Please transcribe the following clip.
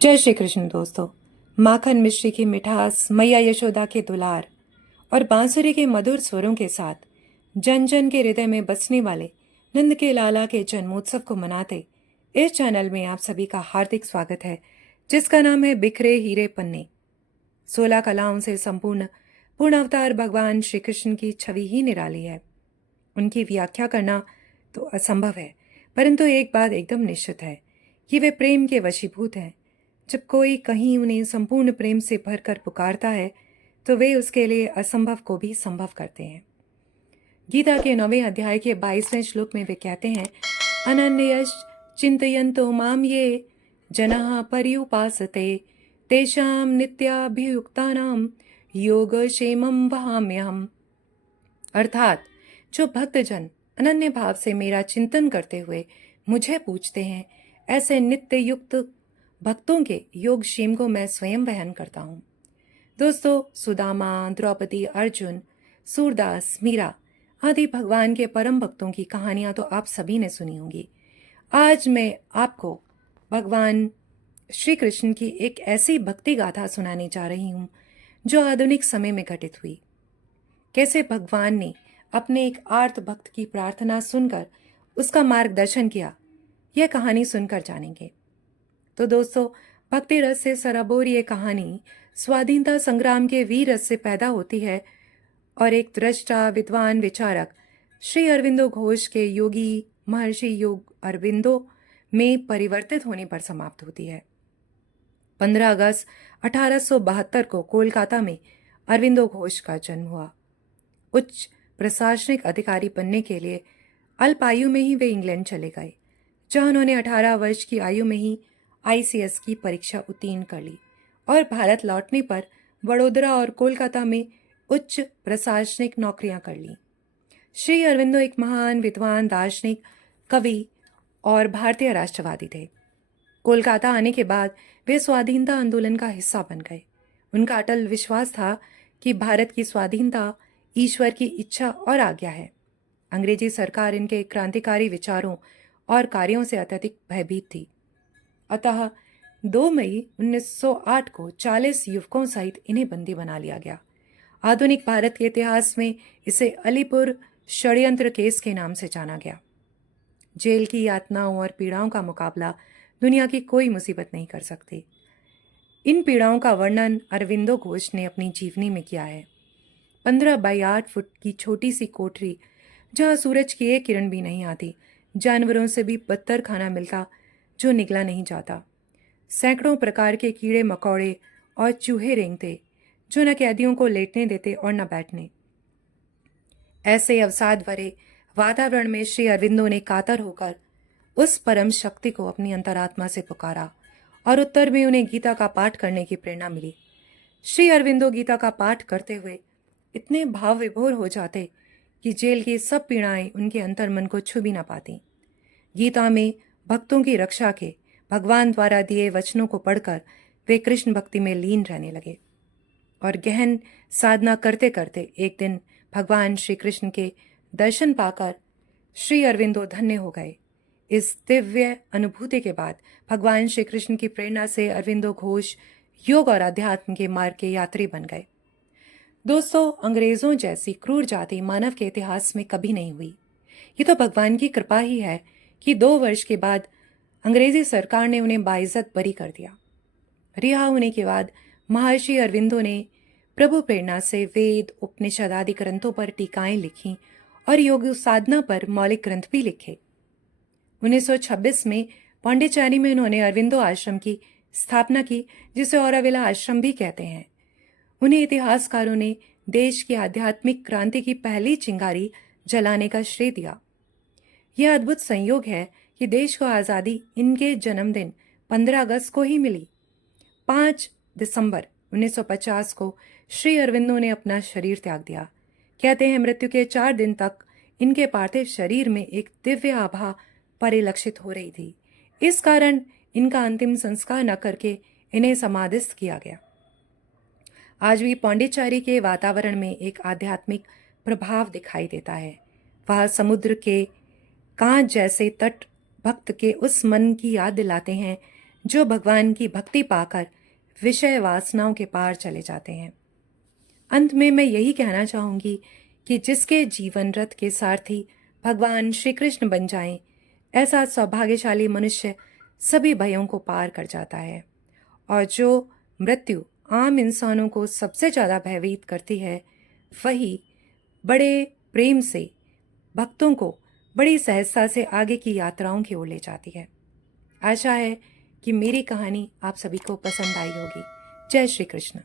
जय श्री कृष्ण दोस्तों। माखन मिश्री की मिठास, मैया यशोदा के दुलार और बांसुरी के मधुर स्वरों के साथ जन जन के हृदय में बसने वाले नंद के लाला के जन्मोत्सव को मनाते इस चैनल में आप सभी का हार्दिक स्वागत है, जिसका नाम है बिखरे हीरे पन्ने। 16 कलाओं से संपूर्ण पूर्ण अवतार भगवान श्री कृष्ण की छवि ही निराली है। उनकी व्याख्या करना तो असंभव है, परंतु एक बात एकदम निश्चित है कि वे प्रेम के वशीभूत हैं। जब कोई कहीं उन्हें संपूर्ण प्रेम से भरकर पुकारता है तो वे उसके लिए असंभव को भी संभव करते हैं। गीता के 9वें अध्याय के 22वें श्लोक में वे कहते हैं, अनन्यश चिंतयन्तो माम ये जनाः पर्युपासते तेषां नित्याभियुक्तानां योगक्षेमं वहाम्यहम्। अर्थात जो भक्तजन अनन्य भाव से मेरा चिंतन करते हुए मुझे पूछते हैं, ऐसे नित्य युक्त भक्तों के योग क्षेम को मैं स्वयं वहन करता हूँ। दोस्तों, सुदामा, द्रौपदी, अर्जुन, सूरदास, मीरा आदि भगवान के परम भक्तों की कहानियां तो आप सभी ने सुनी होंगी। आज मैं आपको भगवान श्री कृष्ण की एक ऐसी भक्ति गाथा सुनाने जा रही हूँ जो आधुनिक समय में घटित हुई। कैसे भगवान ने अपने एक आर्त भक्त की प्रार्थना सुनकर उसका मार्गदर्शन किया, यह कहानी सुनकर जानेंगे। तो दोस्तों, भक्ति रस से सराबोर ये कहानी स्वाधीनता संग्राम के वीर रस से पैदा होती है और एक दृष्टा, विद्वान, विचारक श्री अरविंदो घोष के योगी महर्षि योग अरविंदो में परिवर्तित होने पर समाप्त होती है। 15 अगस्त 1872 को कोलकाता में अरविंदो घोष का जन्म हुआ। उच्च प्रशासनिक अधिकारी बनने के लिए अल्प आयु में ही वे इंग्लैंड चले गए, जहां उन्होंने 18 वर्ष की आयु में ही ICS की परीक्षा उत्तीर्ण कर ली और भारत लौटने पर वडोदरा और कोलकाता में उच्च प्रशासनिक नौकरियां कर ली। श्री अरविंदो एक महान विद्वान, दार्शनिक, कवि और भारतीय राष्ट्रवादी थे। कोलकाता आने के बाद वे स्वाधीनता आंदोलन का हिस्सा बन गए। उनका अटल विश्वास था कि भारत की स्वाधीनता ईश्वर की इच्छा और आज्ञा है। अंग्रेजी सरकार इनके क्रांतिकारी विचारों और कार्यों से अत्यधिक भयभीत थी। अतः 2 मई 1908 को 40 युवकों सहित इन्हें बंदी बना लिया गया। आधुनिक भारत के इतिहास में इसे अलीपुर षड्यंत्र केस के नाम से जाना गया। जेल की यातनाओं और पीड़ाओं का मुकाबला दुनिया की कोई मुसीबत नहीं कर सकती। इन पीड़ाओं का वर्णन अरविंदो घोष ने अपनी जीवनी में किया है। 15 बाई 8 फुट की छोटी सी कोठरी, जहाँ सूरज की एक किरण भी नहीं आती, जानवरों से भी बदतर खाना मिलता जो निगला नहीं जाता। सैकड़ों प्रकार के कीड़े मकोड़े और चूहे रेंगते जो न कैदियों को लेटने देते और न बैठने। ऐसे अवसाद भरे वातावरण में श्री अरविंदो ने कातर होकर उस परम शक्ति को अपनी अंतरात्मा से पुकारा और उत्तर में उन्हें गीता का पाठ करने की प्रेरणा मिली। श्री अरविंदो गीता का पाठ करते हुए इतने भाव विभोर हो जाते कि जेल की सब पीड़ाएं उनके अंतर्मन को छू भी न पाती। गीता में भक्तों की रक्षा के भगवान द्वारा दिए वचनों को पढ़कर वे कृष्ण भक्ति में लीन रहने लगे और गहन साधना करते करते एक दिन भगवान श्री कृष्ण के दर्शन पाकर श्री अरविंदो धन्य हो गए। इस दिव्य अनुभूति के बाद भगवान श्री कृष्ण की प्रेरणा से अरविंदो घोष योग और अध्यात्म के मार्ग के यात्री बन गए। दोस्तों, अंग्रेजों जैसी क्रूर जाति मानव के इतिहास में कभी नहीं हुई। ये तो भगवान की कृपा ही है कि 2 वर्ष के बाद अंग्रेजी सरकार ने उन्हें बाइज्जत बरी कर दिया। रिहा होने के बाद महर्षि अरविंदो ने प्रभु प्रेरणा से वेद, उपनिषद आदि ग्रंथों पर टीकाएं लिखी और योग साधना पर मौलिक ग्रंथ भी लिखे। 1926 में पांडिचेरी में उन्होंने अरविंदो आश्रम की स्थापना की, जिसे औरविला आश्रम भी कहते हैं। उन्हें इतिहासकारों ने देश की आध्यात्मिक क्रांति की पहली चिंगारी जलाने का श्रेय दिया। यह अद्भुत संयोग है कि देश को आज़ादी इनके जन्मदिन 15 अगस्त को ही मिली। 5 दिसंबर 1950 को श्री अरविंदो ने अपना शरीर त्याग दिया। कहते हैं मृत्यु के 4 दिन तक इनके पार्थिव शरीर में एक दिव्य आभा परिलक्षित हो रही थी। इस कारण इनका अंतिम संस्कार न करके इन्हें समाधिस्थ किया गया। आज भी पांडिचेरी के वातावरण में एक आध्यात्मिक प्रभाव दिखाई देता है। वह समुद्र के कांच जैसे तट भक्त के उस मन की याद दिलाते हैं जो भगवान की भक्ति पाकर विषय वासनाओं के पार चले जाते हैं। अंत में मैं यही कहना चाहूँगी कि जिसके जीवन रथ के सारथी भगवान श्री कृष्ण बन जाएं, ऐसा सौभाग्यशाली मनुष्य सभी भयों को पार कर जाता है। और जो मृत्यु आम इंसानों को सबसे ज़्यादा भयभीत करती है, वही बड़े प्रेम से भक्तों को बड़ी सहजता से आगे की यात्राओं की ओर ले जाती है। आशा है कि मेरी कहानी आप सभी को पसंद आई होगी। जय श्री कृष्ण।